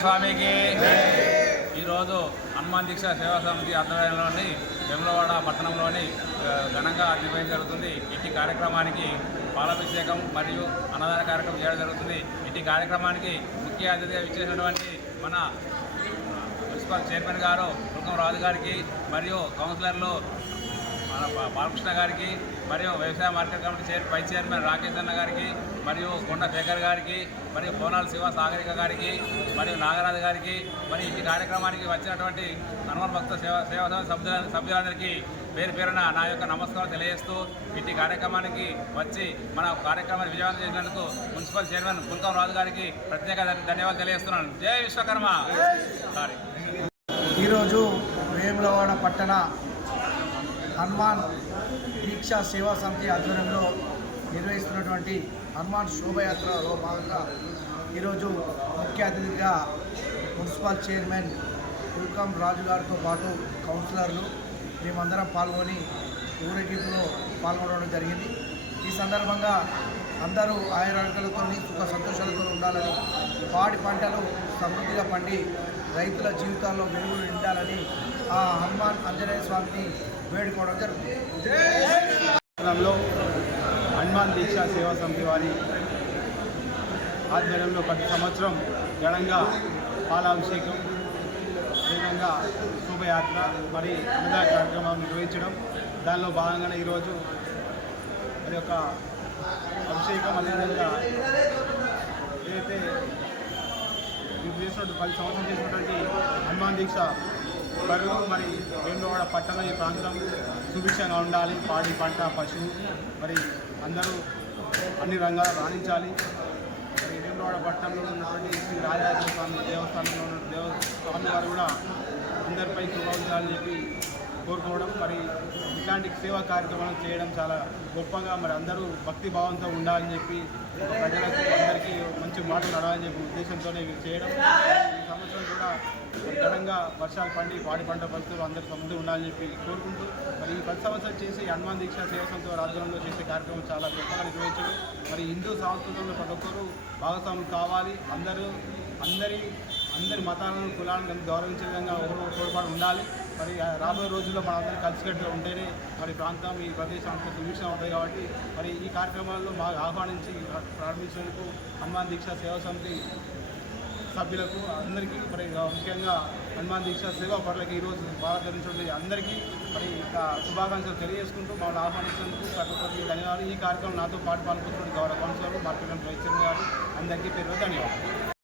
స్వామికి ఈరోజు హనుమాన్ దీక్ష సేవా సమితి ఆధ్వర్యంలోని వేములవాడ పట్టణంలోని ఘనంగా నిర్వహించడం జరుగుతుంది. ఇట్టి కార్యక్రమానికి పాలాభిషేకం మరియు అన్నదాన కార్యక్రమం చేయడం జరుగుతుంది. ఇట్టి కార్యక్రమానికి ముఖ్య అతిథిగా ఇచ్చేసినటువంటి మన మున్సిపల్ చైర్మన్ గారు దుర్గం రాజు గారికి మరియు కౌన్సిలర్లు బాలకృష్ణ గారికి మరియు వ్యవసాయ market committee vice chairman Rakesh అన్న గారికి మరియు కొండ శేఖర్ గారికి మరియు బోనాల శివ సాగరిక గారికి మరియు నాగరాజు గారికి మరియు ఈ కార్యక్రమానికి వచ్చినటువంటి హనుమాన్ భక్త సేవా సభ్యులందరికీ పేరు పేరున నా యొక్క నమస్కారం తెలియజేస్తూ ఇట్టి కార్యక్రమానికి వచ్చి మన కార్యక్రమాన్ని విజయవంతం చేసినందుకు మున్సిపల్ చైర్మన్ దుర్గం రాజు గారికి ప్రత్యేక ధన్యవాదాలు తెలియజేస్తున్నాను. జై విశ్వకర్మ. ఈరోజు వేములవాడ పట్టణ హనుమాన్ దీక్షా సేవా సమితి ఆధ్వర్యంలో నిర్వహిస్తున్నటువంటి హనుమాన్ శోభయాత్రలో భాగంగా ఈరోజు ముఖ్య అతిథిగా మున్సిపల్ చైర్మన్ దుర్గం రాజు గారితో పాటు కౌన్సిలర్లు మేమందరం పాల్గొని ఊరేగింపులో పాల్గొనడం జరిగింది. ఈ సందర్భంగా అందరూ ఆయురారోగ్యాలతో సుఖ సంతోషాలతో ఉండాలని, పాడి పంటలు సమృద్ధిగా పండి రైతుల జీవితాల్లో వెలుగులు నిండాలని ఆ హనుమాన్ ఆంజనేయ స్వామిని వేడుకోవడం జరుగుతుంది. హనుమాన్ దీక్షా సేవా సమితి వారి ఆధ్వర్యంలో ప్రతి సంవత్సరం ఘనంగా పాలాభిషేకం, అదేవిధంగా శోభయాత్ర మరి అన్నదాన కార్యక్రమం నిర్వహించడం, దానిలో భాగంగానే ఈరోజు మరి యొక్క అభిషేకం అదేవిధంగా ఏదైతే చేసినట్టు 10 సంవత్సరం చేసినటువంటి హనుమాన్ దీక్ష బరువు మరి వేములవాడ పట్టణ ఈ ప్రాంతం సుభిక్షంగా ఉండాలి, పాడి పంట పశువు మరి అందరూ అన్ని రంగాలు రాణించాలి. మరి వేములవాడ పట్టణంలో ఉన్నటువంటి శ్రీ రాజరాజేశ్వర స్వామి దేవస్థానంలో ఉన్న స్వామి వారు కూడా అందరిపై కృప ఉంచాలని చెప్పి కోరుకోవడం, మరి ఇట్లాంటి సేవా కార్యక్రమాలు చేయడం చాలా గొప్పగా మరి అందరూ భక్తి భావంతో ఉండాలని చెప్పి ప్రజలకు అందరికీ మంచి మాటలు నడాలని చెప్పి ఉద్దేశంతోనే ఇవి చేయడం. ఈ సంవత్సరం కూడా ఘనంగా వర్షాలు పండి పాడి పంట పరిస్థితులు అందరూ సమృద్ధి ఉండాలని చెప్పి కోరుకుంటూ మరి ఈ 10 సంవత్సరం చేసి హనుమాన్ దీక్ష సేవా సమితి రాజ్యంలో చేసే కార్యక్రమం చాలా గొప్పగా నిర్వహించడం, మరి హిందూ సంస్కృతంలో ప్రతి ఒక్కరూ భాగస్వాములు కావాలి, అందరి మతాలను కులాలను గౌరవించే విధంగా ఒకరు తోడ్పాటు ఉండాలి. మరి రాబోయే రోజుల్లో మనందరం కలిసికట్టుగా ఉంటేనే మరి ప్రాంతం ఈ ప్రదేశం అంతా సుభిక్షంగా ఉంటుంది. కాబట్టి మరి ఈ కార్యక్రమాల్లో బాగా ఆహ్వానించి ప్రారంభించినందుకు హనుమాన్ దీక్షా సేవా సమితి సభ్యులకు అందరికీ మరి ముఖ్యంగా హనుమాన్ దీక్షా సేవా పరులకి ఈరోజు భారతదేశంలో అందరికీ మరి శుభాకాంక్షలు తెలియజేసుకుంటూ మమ్మల్ని ఆహ్వానించినందుకు ప్రతి ఒక్కరికి ధన్యవాదాలు. ఈ కార్యక్రమం నాతో పాటు పాల్గొంటున్న గౌరవ కౌన్సిలర్ మార్కెట్ వైస్ చైర్మన్ గారు అందరికీ పేరు ధన్యవాదాలు.